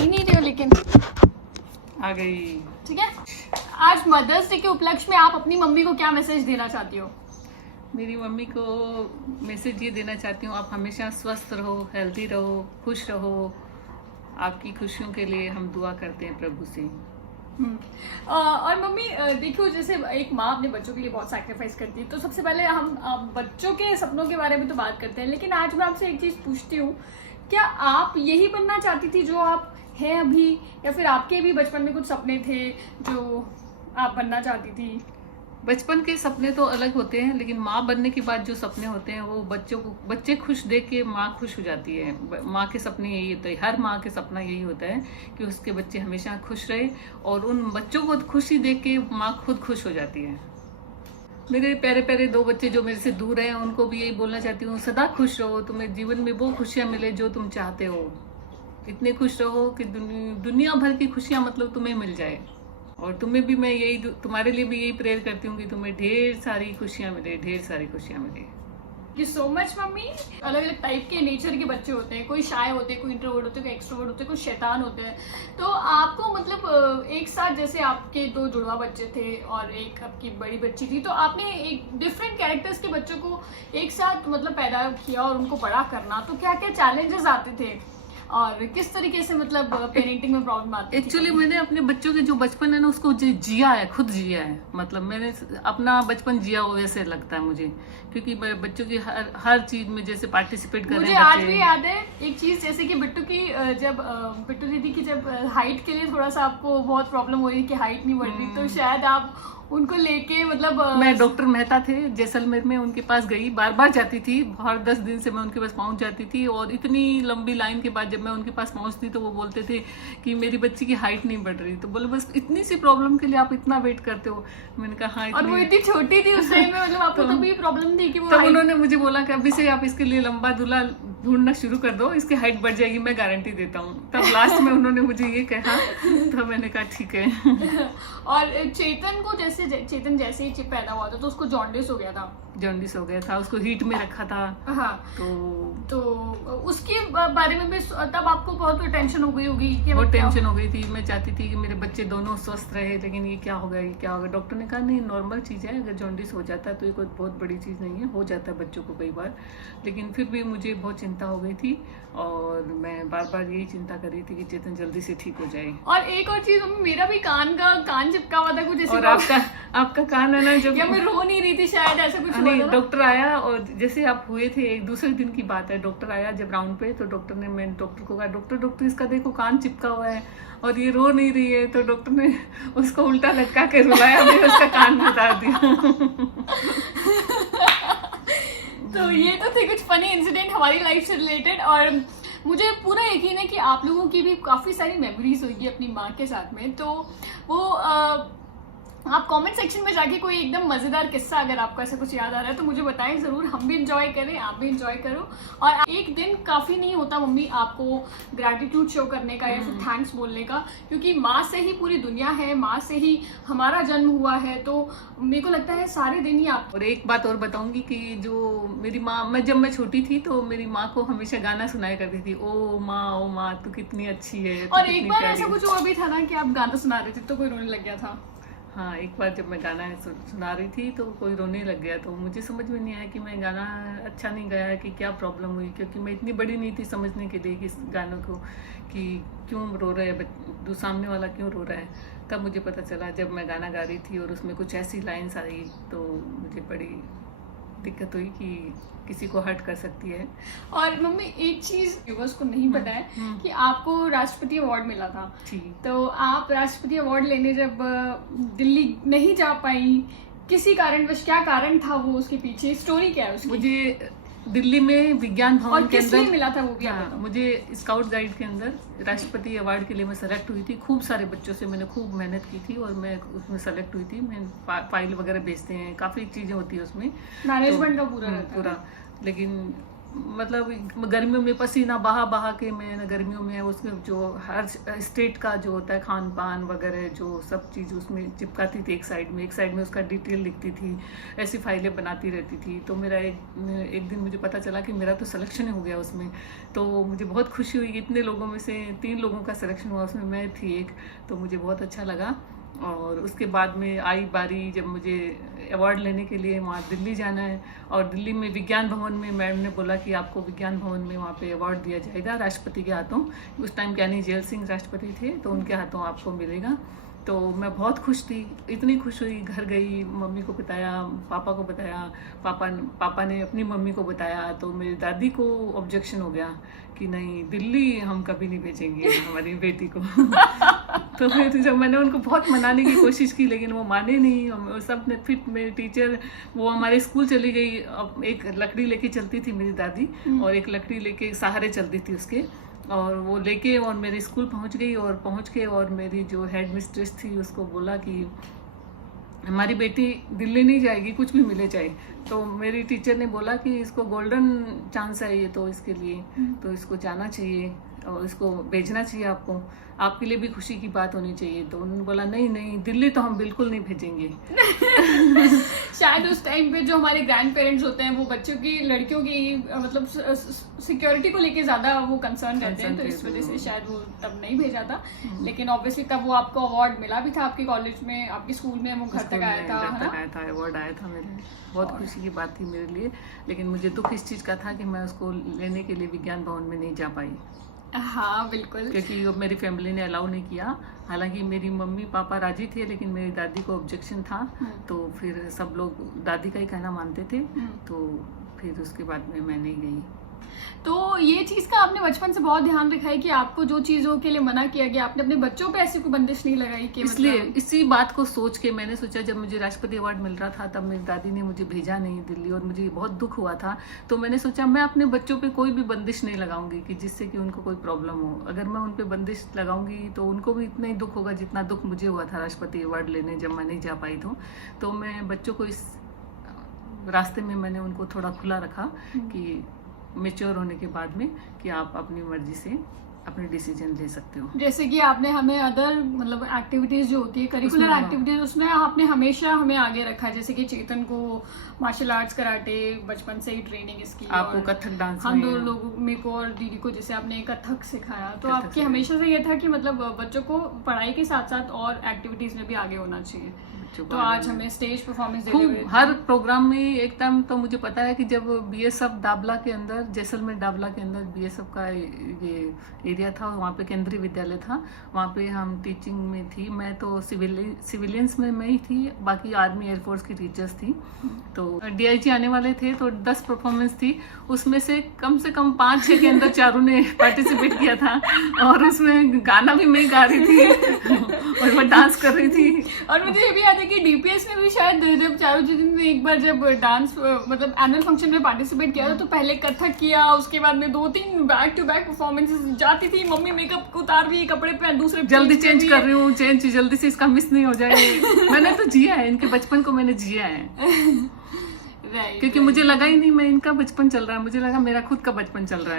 ही नहीं रहे हो लेकिन। आ गई। ठीक है, आज मदर्स डे के उपलक्ष्य में आप अपनी मम्मी को क्या मैसेज देना चाहती हो? मेरी मम्मी को मैसेज ये देना चाहती हूँ, आप हमेशा स्वस्थ रहो, हेल्दी रहो, खुश रहो। आपकी खुशियों के लिए हम दुआ करते हैं प्रभु से। और मम्मी देखो, जैसे एक माँ अपने बच्चों के लिए बहुत सैक्रिफाइस करती है, तो सबसे पहले हम बच्चों के सपनों के बारे में तो बात करते हैं, लेकिन आज मैं आपसे एक चीज़ पूछती हूँ, क्या आप यही बनना चाहती थी जो आप हैं अभी, या फिर आपके भी बचपन में कुछ सपने थे जो आप बनना चाहती थी? बचपन के सपने तो अलग होते हैं, लेकिन माँ बनने के बाद जो सपने होते हैं वो बच्चे खुश देख के माँ खुश हो जाती है। माँ के सपने यही होते हैं, हर माँ के सपना यही होता है कि उसके बच्चे हमेशा खुश रहे, और उन बच्चों को खुशी देख के माँ खुद खुश हो जाती है। मेरे प्यारे प्यारे 2 बच्चे जो मेरे से दूर हैं, उनको भी यही बोलना चाहती हूँ, सदा खुश रहो, तुम्हें जीवन में वो खुशियाँ मिले जो तुम चाहते हो। इतने खुश रहो कि दुनिया भर की खुशियाँ मतलब तुम्हें मिल जाए। और तुम्हें भी मैं यही, तुम्हारे लिए भी यही प्रेयर करती हूँ कि तुम्हें ढेर सारी खुशियाँ मिले, ढेर सारी खुशियाँ मिले। Thank you so much mummy. अलग अलग टाइप के नेचर के बच्चे होते हैं, कोई शाय होते हैं, कोई इंट्रोवर्ट होते हैं, कोई एक्सट्रोवर्ट होते हैं, कोई शैतान होते हैं। तो आपको मतलब एक साथ, जैसे आपके 2 जुड़वा बच्चे थे और एक आपकी बड़ी बच्ची थी, तो आपने एक डिफरेंट कैरेक्टर्स के बच्चों को एक साथ मतलब पैदा किया और उनको बड़ा करना, तो क्या क्या चैलेंजेस आते थे और किस तरीके से मतलब पेरेंटिंग में प्रॉब्लम आती है? एक्चुअली मैंने अपने बच्चों के जो बचपन है ना, उसको जिया है, खुद जिया है। मतलब मैंने अपना बचपन जिया हो वैसे लगता है मुझे, क्योंकि मैं बच्चों की हर चीज में जैसे पार्टिसिपेट कर रहे हैं। मुझे आज भी याद है एक चीज, जैसे कि बिट्टू की जब बिट्टू दीदी की जब हाइट के लिए थोड़ा सा आपको बहुत प्रॉब्लम हो रही कि हाइट नहीं बढ़ रही, तो शायद आप उनको लेके मतलब मैं डॉक्टर मेहता थे जैसलमेर में, उनके पास गई, बार बार जाती थी, हर 10 दिन से मैं उनके पास पहुंच जाती थी। और इतनी लंबी लाइन के बाद जब मैं उनके पास पहुंचती तो वो बोलते थे कि मेरी बच्ची की हाइट नहीं बढ़ रही। तो बोले बस इतनी सी प्रॉब्लम के लिए आप इतना वेट करते हो? मैंने कहा हाँ। और वो इतनी छोटी थी उस टाइम में, मतलब आपको तभी प्रॉब्लम थी कि वो तब उन्होंने मुझे बोला कि अभी से आप इसके लिए लंबा दूल्हा ढूंढना शुरू कर दो, इसकी हाइट बढ़ जाएगी, मैं गारंटी देता हूँ। तब लास्ट में उन्होंने मुझे ये कहा, तो मैंने कहा ठीक है। और चेतन को चेतन जैसे ही पैदा हुआ था तो उसको जॉन्डिस हो गया था। जॉन्डिस हो गया था, उसको हीट में रखा था। हाँ, तो उसके बारे में भी तब आपको बहुत टेंशन हो गई होगी कि बहुत टेंशन हो गई थी। मैं चाहती थी कि मेरे बच्चे दोनों स्वस्थ रहे, लेकिन ये क्या होगा, ये क्या होगा। डॉक्टर ने कहा नहीं, नॉर्मल चीज़ है, अगर जॉन्डिस हो जाता है तो ये कोई बहुत बड़ी चीज़ नहीं है, हो जाता है बच्चों को कई बार। लेकिन फिर भी मुझे बहुत चिंता हो गई थी, और मैं बार बार यही चिंता कर रही थी कि चेतन जल्दी से ठीक हो जाए। और एक और चीज, मेरा भी कान चिपका हुआ था कुछ, और आपका कान है ना, जब या मैं रो नहीं रही थी शायद, ऐसा कुछ हुआ था। डॉक्टर आया, और जैसे आप हुए थे एक दूसरे दिन की बात है, डॉक्टर आया जब राउंड पे, तो मैंने डॉक्टर को कहा, डॉक्टर इसका देखो कान चिपका हुआ है और ये रो नहीं रही है। तो डॉक्टर ने उसको उल्टा लटका के रुलाया, मैंने उसका कान बता दिया। तो ये तो थे कुछ फनी इंसिडेंट हमारी लाइफ से रिलेटेड, और मुझे पूरा यकीन है कि आप लोगों की भी काफ़ी सारी मेमोरीज होगी अपनी माँ के साथ में। तो वो आप कमेंट सेक्शन में जाके कोई एकदम मज़ेदार किस्सा अगर आपको ऐसा कुछ याद आ रहा है तो मुझे बताएं ज़रूर, हम भी इंजॉय करें, आप भी इंजॉय करो। और एक दिन काफ़ी नहीं होता मम्मी आपको ग्रैटिट्यूड शो करने का या फिर थैंक्स बोलने का, क्योंकि माँ से ही पूरी दुनिया है, माँ से ही हमारा जन्म हुआ है। तो मेरे को लगता है सारे दिन ही आप। और एक बात और बताऊंगी कि जो मेरी माँ, जब मैं छोटी थी तो मेरी माँ को हमेशा गाना सुनाया करती थी, ओ माँ तू कितनी अच्छी है। और एक बार ऐसा कुछ हुआ भी था ना कि आप गाना सुना रहे थे तो कोई रोने लग गया था। हाँ, एक बार जब मैं गाना सुना रही थी तो कोई रोने लग गया, तो मुझे समझ में नहीं आया कि मैं गाना अच्छा नहीं गाया, कि क्या प्रॉब्लम हुई, क्योंकि मैं इतनी बड़ी नहीं थी समझने के लिए कि इस गानों को कि क्यों रो रहा है, सामने वाला क्यों रो रहा है। तब मुझे पता चला जब मैं गाना गा रही थी और उसमें कुछ ऐसी लाइन्स आई तो मुझे बड़ी दिक्कत हुई कि किसी को हर्ट कर सकती है। और मम्मी एक चीज व्यूअर्स को नहीं पता है कि आपको राष्ट्रपति अवार्ड मिला था। तो आप राष्ट्रपति अवार्ड लेने जब दिल्ली नहीं जा पाई, किसी कारणवश, क्या कारण था वो, उसके पीछे स्टोरी क्या है उसकी? मुझे दिल्ली में विज्ञान भवन के अंदर मिला था वो भी? हाँ, मुझे स्काउट गाइड के अंदर राष्ट्रपति अवार्ड के लिए मैं सेलेक्ट हुई थी। खूब सारे बच्चों से मैंने खूब मेहनत की थी और मैं उसमें सेलेक्ट हुई थी। मैं फाइल वगैरह भेजते हैं, काफ़ी चीज़ें होती है उसमें, मैनेजमेंट का पूरा लेकिन मतलब गर्मियों में पसीना बहा बहा के मैं गर्मियों में उसमें जो हर स्टेट का जो होता है खान पान वगैरह जो सब चीज़ उसमें चिपकाती थी, एक साइड में उसका डिटेल लिखती थी, ऐसी फाइलें बनाती रहती थी। तो मेरा एक दिन मुझे पता चला कि मेरा तो सिलेक्शन हो गया उसमें, तो मुझे बहुत खुशी हुई। इतने लोगों में से 3 लोगों का सिलेक्शन हुआ, उसमें मैं थी एक, तो मुझे बहुत अच्छा लगा। और उसके बाद में आई बारी जब मुझे अवार्ड लेने के लिए वहाँ दिल्ली जाना है, और दिल्ली में विज्ञान भवन में मैम ने बोला कि आपको विज्ञान भवन में वहाँ पे अवार्ड दिया जाएगा राष्ट्रपति के हाथों। उस टाइम कैनी जेल सिंह राष्ट्रपति थे, तो उनके हाथों आपको मिलेगा। तो मैं बहुत खुश थी, इतनी खुश हुई, घर गई, मम्मी को बताया, पापा को बताया, पापा ने अपनी मम्मी को बताया। तो मेरी दादी को ऑब्जेक्शन हो गया कि नहीं, दिल्ली हम कभी नहीं भेजेंगे हमारी बेटी को। तो फिर जब मैंने उनको बहुत मनाने की कोशिश की, लेकिन वो माने नहीं। सब ने, फिर मेरी टीचर वो हमारे स्कूल चली गई। अब एक लकड़ी लेके चलती थी मेरी दादी, और एक लकड़ी लेके सहारे चलती थी उसके, और वो लेके और मेरे स्कूल पहुंच गई। और पहुंच के और मेरी जो हेड मिस्ट्रेस थी उसको बोला कि हमारी बेटी दिल्ली नहीं जाएगी, कुछ भी मिले जाए। तो मेरी टीचर ने बोला कि इसको गोल्डन चांस है ये, तो इसके लिए तो इसको जाना चाहिए और इसको भेजना चाहिए आपको, आपके लिए भी खुशी की बात होनी चाहिए। तो उन्होंने बोला नहीं नहीं, दिल्ली तो हम बिल्कुल नहीं भेजेंगे। शायद उस टाइम पे जो हमारे ग्रैंड पेरेंट्स होते हैं वो बच्चों की, लड़कियों की मतलब सिक्योरिटी को लेके ज्यादा वो कंसर्न रहते हैं, तो इस वजह से शायद वो तब नहीं भेजा था। लेकिन ऑब्वियसली तब वो आपको अवार्ड मिला भी था आपके कॉलेज में, आपके स्कूल में, वो घर तक आया था, है ना? अवार्ड आया था मेरे, बहुत खुशी की बात थी मेरे लिए। लेकिन मुझे दुख इस चीज़ का था कि मैं उसको लेने के लिए विज्ञान भवन में नहीं जा पाई। हाँ बिल्कुल, क्योंकि मेरी फैमिली ने अलाउ नहीं किया। हालांकि मेरी मम्मी पापा राजी थे, लेकिन मेरी दादी को ऑब्जेक्शन था। तो फिर सब लोग दादी का ही कहना मानते थे, तो फिर उसके बाद में मैं नहीं गई। तो ये चीज का आपने बचपन से बहुत ध्यान रखा है कि आपको जो चीजों के लिए मना किया गया, आपने अपने बच्चों पे ऐसी कोई बंदिश नहीं लगाई कि इसलिए इसी बात को सोच के मैंने सोचा, जब मुझे राष्ट्रपति अवार्ड मिल रहा था तब मेरी दादी ने मुझे भेजा नहीं दिल्ली, और मुझे बहुत दुख हुआ था। तो मैंने सोचा मैं अपने बच्चों पे कोई भी बंदिश नहीं लगाऊंगी कि जिससे कि उनको कोई प्रॉब्लम हो। अगर मैं उन पे बंदिश लगाऊंगी तो उनको भी इतना ही दुख होगा जितना दुख मुझे हुआ था राष्ट्रपति अवार्ड लेने जब मैं नहीं जा पाई। तो मैं बच्चों को इस रास्ते में मैंने उनको थोड़ा खुला रखा कि मैच्योर होने के बाद में कि आप अपनी मर्जी से अपने डिसीजन ले सकते हो। जैसे कि आपने हमें अदर मतलब एक्टिविटीज जो होती है, करिकुलर एक्टिविटीज, उसमें आपने हमेशा हमें आगे रखा है। जैसे कि चेतन को मार्शल आर्ट्स, कराटे बचपन से ही ट्रेनिंग इसकी, आपको कथक डांस, हम दो लोगों मेरे को और दीदी को जैसे आपने कथक सिखाया। तो आपकी हमेशा से ये था कि मतलब बच्चों को पढ़ाई के साथ साथ और एक्टिविटीज में भी आगे होना चाहिए। तो आज हमें स्टेज परफॉर्मेंस देते हुए हर प्रोग्राम में एक टाइम तो मुझे पता है कि जब बीएसएफ दाबला के अंदर, जैसलमेर दाबला के अंदर बीएसएफ का ये एरिया था, वहाँ पे केंद्रीय विद्यालय था, वहाँ पे हम टीचिंग में थी। मैं तो सिविलियंस में मैं ही थी, बाकी आर्मी एयरफोर्स की टीचर्स थी। तो डीआईजी आने वाले थे, तो 10 परफॉर्मेंस थी, उसमें से कम 5-6 के अंदर चारों ने पार्टिसिपेट किया था, और उसमें गाना भी मैं गा रही थी और वो डांस कर रही थी। और मुझे ये भी याद है कि डीपीएस में भी शायद जब चारों चीजों ने एक बार जब डांस मतलब एनुअल फंक्शन में पार्टिसिपेट किया था, तो पहले कथक किया, उसके बाद में 2-3 बैक टू बैक परफॉर्मेंसेस जाती थी। मम्मी मेकअप उतार रही है, कपड़े पे दूसरे जल्दी चेंज कर रही हूँ, चेंज जल्दी से, इसका मिस नहीं हो जाए। मैंने तो जिया है, इनके बचपन को मैंने जिया है। क्योंकि मुझे लगा ही नहीं मैं इनका बचपन चल रहा है, मुझे लगा मेरा खुद का बचपन चल रहा है।